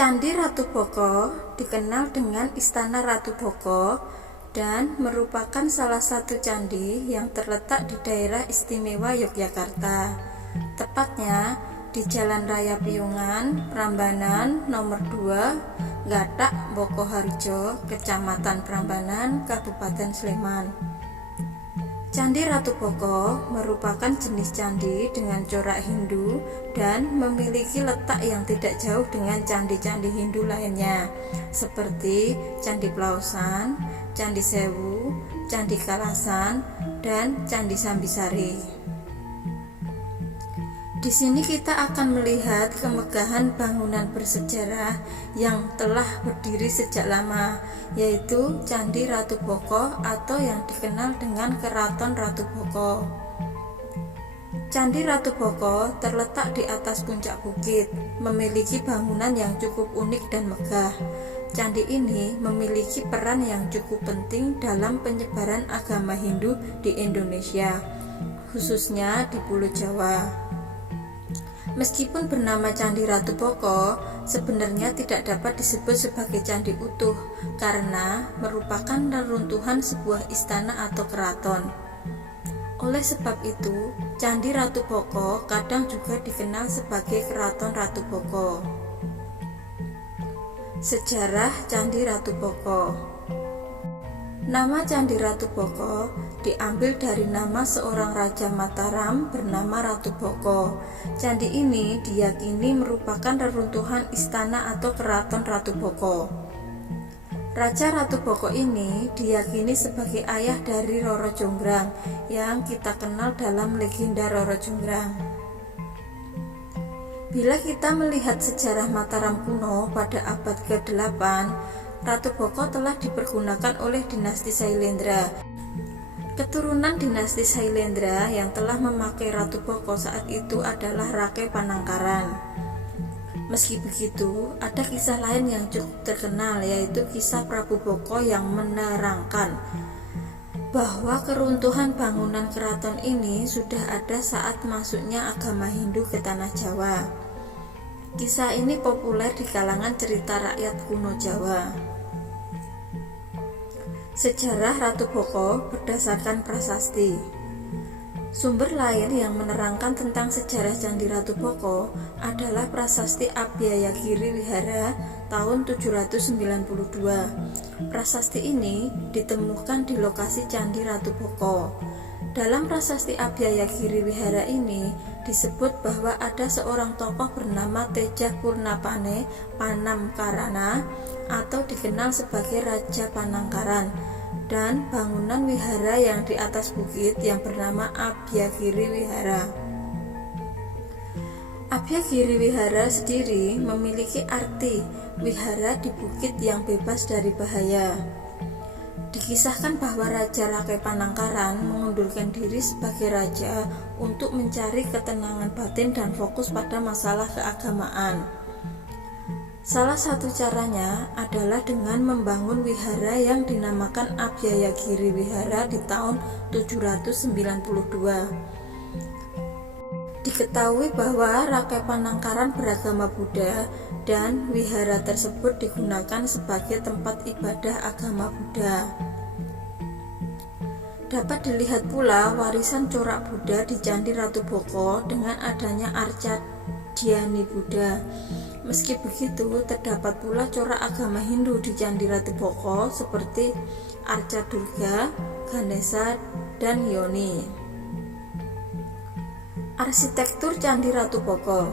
Candi Ratu Boko dikenal dengan Istana Ratu Boko dan merupakan salah satu candi yang terletak di daerah istimewa Yogyakarta, tepatnya di Jalan Raya Piungan, Prambanan nomor 2, Gatak, Bokoharjo, Kecamatan Prambanan, Kabupaten Sleman. Candi Ratu Boko merupakan jenis candi dengan corak Hindu dan memiliki letak yang tidak jauh dengan candi-candi Hindu lainnya seperti Candi Plausan, Candi Sewu, Candi Kalasan, dan Candi Sambisari. Di sini kita akan melihat kemegahan bangunan bersejarah yang telah berdiri sejak lama, yaitu Candi Ratu Boko atau yang dikenal dengan Keraton Ratu Boko. Candi Ratu Boko terletak di atas puncak bukit, memiliki bangunan yang cukup unik dan megah. Candi ini memiliki peran yang cukup penting dalam penyebaran agama Hindu di Indonesia, khususnya di Pulau Jawa. Meskipun bernama Candi Ratu Boko, sebenarnya tidak dapat disebut sebagai candi utuh karena merupakan reruntuhan sebuah istana atau keraton. Oleh sebab itu, Candi Ratu Boko kadang juga dikenal sebagai Keraton Ratu Boko. Sejarah Candi Ratu Boko. Nama Candi Ratu Boko diambil dari nama seorang Raja Mataram bernama Ratu Boko. Candi ini diyakini merupakan reruntuhan istana atau keraton Ratu Boko. Raja Ratu Boko ini diyakini sebagai ayah dari Roro Jonggrang yang kita kenal dalam legenda Roro Jonggrang. Bila kita melihat sejarah Mataram kuno pada abad ke-8, Ratu Boko telah dipergunakan oleh dinasti Sailendra. Keturunan dinasti Sailendra yang telah memakai Ratu Boko saat itu adalah Rakai Panangkaran. Meski begitu, ada kisah lain yang cukup terkenal, yaitu kisah Prabu Boko yang menerangkan bahwa keruntuhan bangunan keraton ini sudah ada saat masuknya agama Hindu ke tanah Jawa. Kisah ini populer di kalangan cerita rakyat kuno Jawa. Sejarah Ratu Boko berdasarkan prasasti. Sumber lain yang menerangkan tentang sejarah Candi Ratu Boko adalah prasasti Abhyayagiri Wihara tahun 792. Prasasti ini ditemukan di lokasi Candi Ratu Boko. Dalam prasasti Abhyayagiri Wihara ini disebut bahwa ada seorang tokoh bernama Teja Purnapane Panamkarana atau dikenal sebagai Raja Panangkaran, dan bangunan wihara yang di atas bukit yang bernama Abhyagiri Wihara. Abhyagiri Wihara sendiri memiliki arti wihara di bukit yang bebas dari bahaya. Dikisahkan bahwa Raja Rakai Panangkaran mengundurkan diri sebagai raja untuk mencari ketenangan batin dan fokus pada masalah keagamaan. Salah satu caranya adalah dengan membangun wihara yang dinamakan Abhyayagiri Wihara di tahun 792. Diketahui bahwa Rakai Panangkaran beragama Buddha dan wihara tersebut digunakan sebagai tempat ibadah agama Buddha. Dapat dilihat pula warisan corak Buddha di Candi Ratu Boko dengan adanya arca Dhyani Buddha. Meski begitu, terdapat pula corak agama Hindu di Candi Ratu Boko seperti arca Durga, Ganesha, dan Yoni. Arsitektur Candi Ratu Boko.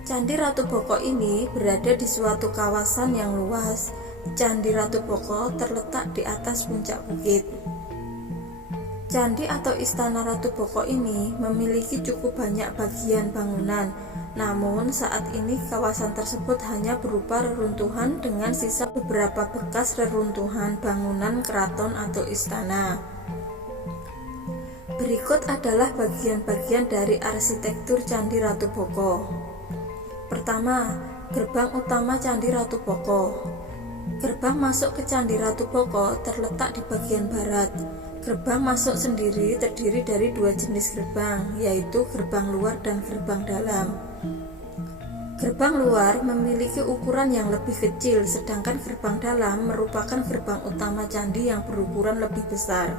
Candi Ratu Boko ini berada di suatu kawasan yang luas. Candi Ratu Boko terletak di atas puncak bukit. Candi atau Istana Ratu Boko ini memiliki cukup banyak bagian bangunan, namun saat ini kawasan tersebut hanya berupa reruntuhan dengan sisa beberapa bekas reruntuhan bangunan keraton atau istana. Berikut adalah bagian-bagian dari arsitektur Candi Ratu Boko. Pertama, gerbang utama Candi Ratu Boko. Gerbang masuk ke Candi Ratu Boko terletak di bagian barat. Gerbang masuk sendiri terdiri dari dua jenis gerbang, yaitu gerbang luar dan gerbang dalam. Gerbang luar memiliki ukuran yang lebih kecil, sedangkan gerbang dalam merupakan gerbang utama candi yang berukuran lebih besar.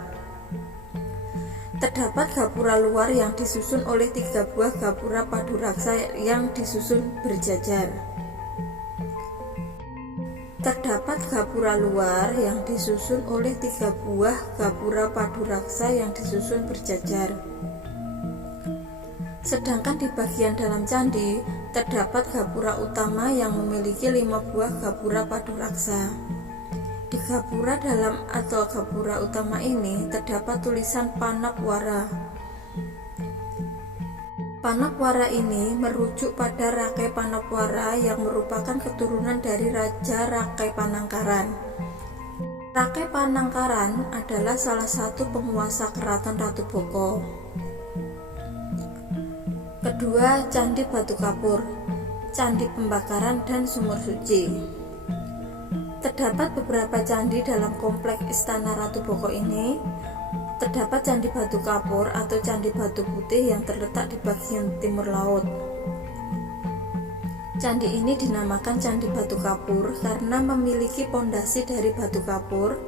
Terdapat gapura luar yang disusun oleh 3 buah gapura paduraksa yang disusun berjajar. Terdapat gapura luar yang disusun oleh 3 buah gapura paduraksa yang disusun berjajar. Sedangkan di bagian dalam candi terdapat gapura utama yang memiliki 5 buah gapura paduraksa. Di gapura dalam atau gapura utama ini terdapat tulisan Panapwara. Panapwara ini merujuk pada Rakai Panapwara yang merupakan keturunan dari Raja Rakai Panangkaran. Rakai Panangkaran adalah salah satu penguasa keraton Ratu Boko. Kedua, Candi Batu Kapur, Candi Pembakaran dan Sumur Suci. Terdapat beberapa candi dalam kompleks Istana Ratu Boko ini. Terdapat Candi Batu Kapur atau Candi Batu Putih yang terletak di bagian timur laut. Candi ini dinamakan Candi Batu Kapur karena memiliki pondasi dari batu kapur.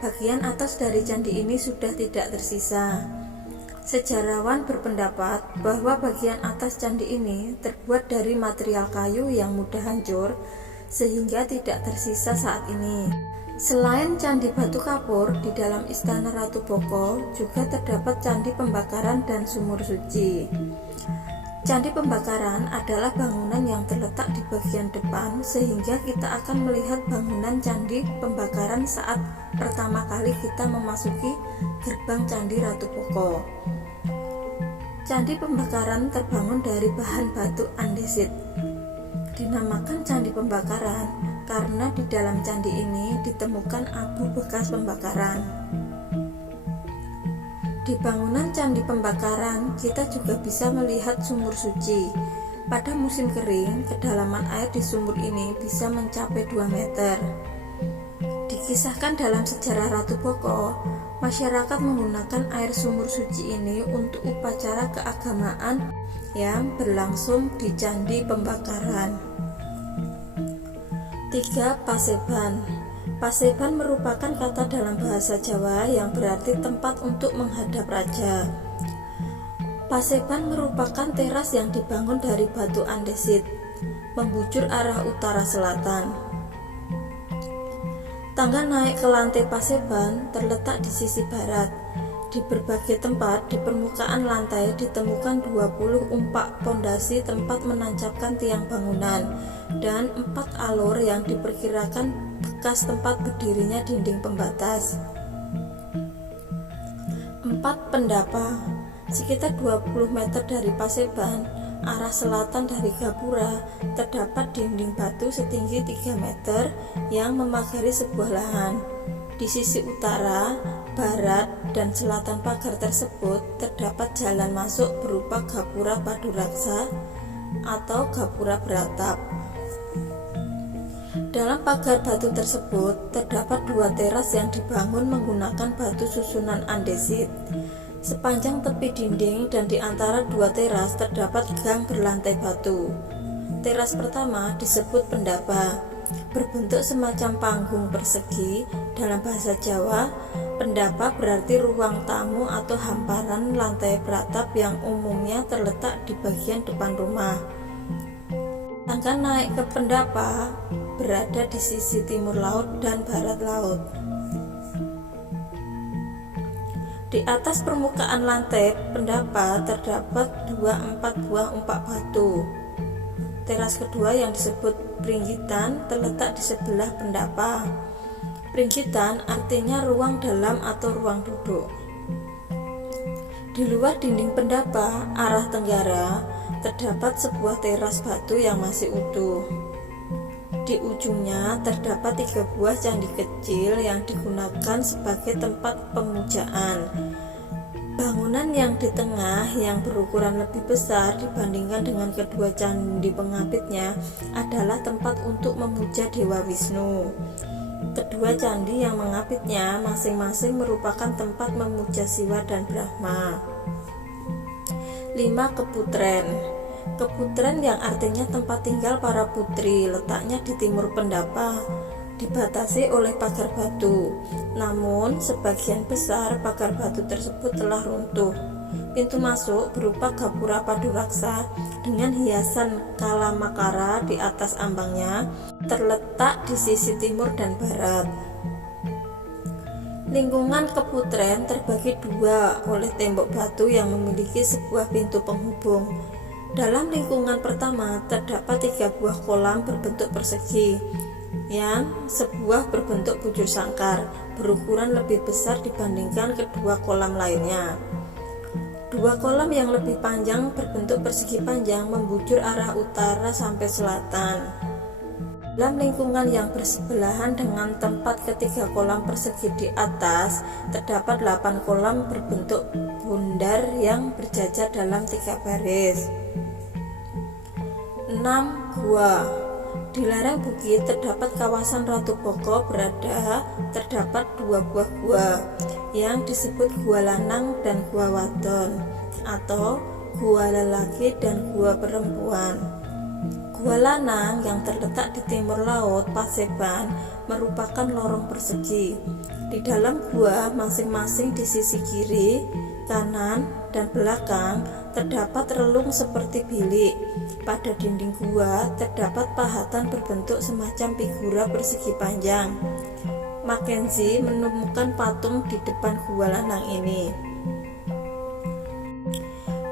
Bagian atas dari candi ini sudah tidak tersisa. Sejarawan berpendapat bahwa bagian atas candi ini terbuat dari material kayu yang mudah hancur sehingga tidak tersisa saat ini. Selain Candi Batu Kapur, di dalam Istana Ratu Boko juga terdapat Candi Pembakaran dan Sumur Suci. Candi Pembakaran adalah bangunan yang terletak di bagian depan sehingga kita akan melihat bangunan Candi Pembakaran saat pertama kali kita memasuki gerbang Candi Ratu Boko. Candi Pembakaran terbangun dari bahan batu andesit. Dinamakan Candi Pembakaran karena di dalam candi ini ditemukan abu bekas pembakaran. Di bangunan Candi Pembakaran kita juga bisa melihat sumur suci. Pada musim kering, kedalaman air di sumur ini bisa mencapai 2 meter. Dikisahkan dalam sejarah Ratu Boko, masyarakat menggunakan air sumur suci ini untuk upacara keagamaan yang berlangsung di Candi Pembakaran. 3. Paseban. Paseban merupakan kata dalam bahasa Jawa yang berarti tempat untuk menghadap raja. Paseban merupakan teras yang dibangun dari batu andesit, membujur arah utara selatan. Tangga naik ke lantai Paseban terletak di sisi barat. Di berbagai tempat di permukaan lantai ditemukan 20 umpak pondasi tempat menancapkan tiang bangunan dan 4 alur yang diperkirakan bekas tempat berdirinya dinding pembatas. 4 pendapa. Sekitar 20 meter dari Paseban, arah selatan dari gapura, terdapat dinding batu setinggi 3 meter yang memagari sebuah lahan. Di sisi utara, barat, dan selatan pagar tersebut terdapat jalan masuk berupa gapura paduraksa atau gapura beratap. Dalam pagar batu tersebut terdapat 2 teras yang dibangun menggunakan batu susunan andesit. Sepanjang tepi dinding dan di antara 2 teras terdapat gang berlantai batu. Teras pertama disebut pendapa, berbentuk semacam panggung persegi. Dalam bahasa Jawa, pendapa berarti ruang tamu atau hamparan lantai beratap yang umumnya terletak di bagian depan rumah. Tangga naik ke pendapa berada di sisi timur laut dan barat laut. Di atas permukaan lantai pendapa terdapat 4 buah umpak batu. Teras kedua yang disebut pringgitan terletak di sebelah pendapa. Pringgitan artinya ruang dalam atau ruang duduk. Di luar dinding pendapa, arah tenggara, terdapat sebuah teras batu yang masih utuh. Di ujungnya terdapat 3 buah candi kecil yang digunakan sebagai tempat pemujaan. Bangunan yang di tengah yang berukuran lebih besar dibandingkan dengan kedua candi pengapitnya adalah tempat untuk memuja Dewa Wisnu. Kedua candi yang mengapitnya masing-masing merupakan tempat memuja Siwa dan Brahma. 5. Keputren. Keputren yang artinya tempat tinggal para putri, letaknya di timur Pendapa, dibatasi oleh pagar batu. Namun, sebagian besar pagar batu tersebut telah runtuh. Pintu masuk berupa gapura paduraksa dengan hiasan kalamakara di atas ambangnya, terletak di sisi timur dan barat. Lingkungan Keputren terbagi dua oleh tembok batu yang memiliki sebuah pintu penghubung. Dalam lingkungan pertama terdapat 3 buah kolam berbentuk persegi, yang sebuah berbentuk bujur sangkar, berukuran lebih besar dibandingkan kedua kolam lainnya. 2 kolam yang lebih panjang berbentuk persegi panjang membujur arah utara sampai selatan. Dalam lingkungan yang bersebelahan dengan tempat ketiga kolam persegi di atas, terdapat 8 kolam berbentuk bundar yang berjajar dalam 3 baris. 6 gua. Di lereng bukit terdapat kawasan Ratu Boko berada terdapat 2 buah gua yang disebut gua lanang dan gua wadon, atau gua lelaki dan gua perempuan. Gua lanang yang terletak di timur laut Paseban merupakan lorong persegi. Di dalam gua masing-masing di sisi kiri, kanan, dan belakang terdapat relung seperti bilik. Pada dinding gua terdapat pahatan berbentuk semacam figura persegi panjang. Mackenzie menemukan patung di depan gua lanang ini.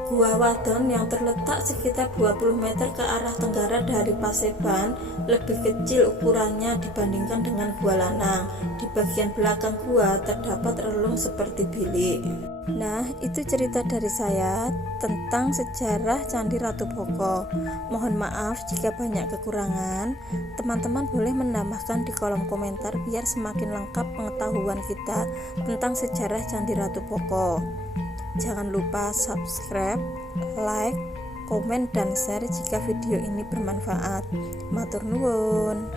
Gua Wadon yang terletak sekitar 20 meter ke arah tenggara dari Paseban lebih kecil ukurannya dibandingkan dengan gua lanang. Di bagian belakang gua terdapat relung seperti bilik. Nah, itu cerita dari saya tentang sejarah Candi Ratu Boko. Mohon maaf jika banyak kekurangan. Teman-teman boleh menambahkan di kolom komentar biar semakin lengkap pengetahuan kita tentang sejarah Candi Ratu Boko. Jangan lupa subscribe, like, komen, dan share jika video ini bermanfaat. Matur nuwun.